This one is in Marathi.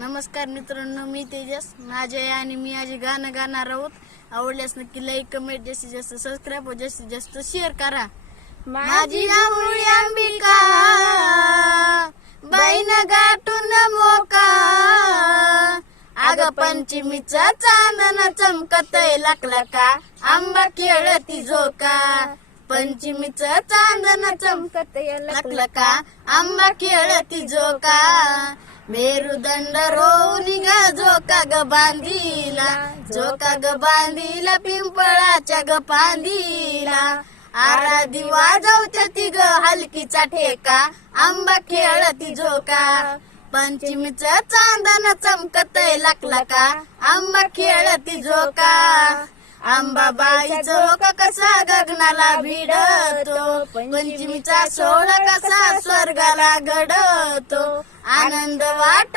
नमस्कार मित्रांनो, मी तेजस माझे आणि मी आज गाणं गाणार आहोत. आवडल्यास नक्की लाईक, कमेंट, जास्तीत जास्त सबस्क्राईब व जास्तीत जास्त शेअर करा. माझी आवळी अंबिका बाईन गाठून मोका, अग पंचमीचा चांदण चमकतय लकलका, आंबा खेळती झोका. पंचमीचा चांदण चमकतय लकलका, आंबा खेळती झोका. मेरुदंड रोवणी ग झोका ग बांधीला, झोका ग बांधीला पिंपळाच्या ग पांदीला. आराधी वाजवते ती ग हलकीचा ठेका, आंबा खेळती झोका. पंचमीचं चांदण चमकतय लकलका, आंबा खेळती झोका. आंबाबाई झोका कसा गगनाला भिडतो, पंचमीचा सोहळा कसा स्वर्गाला घडतो. आनंद वाट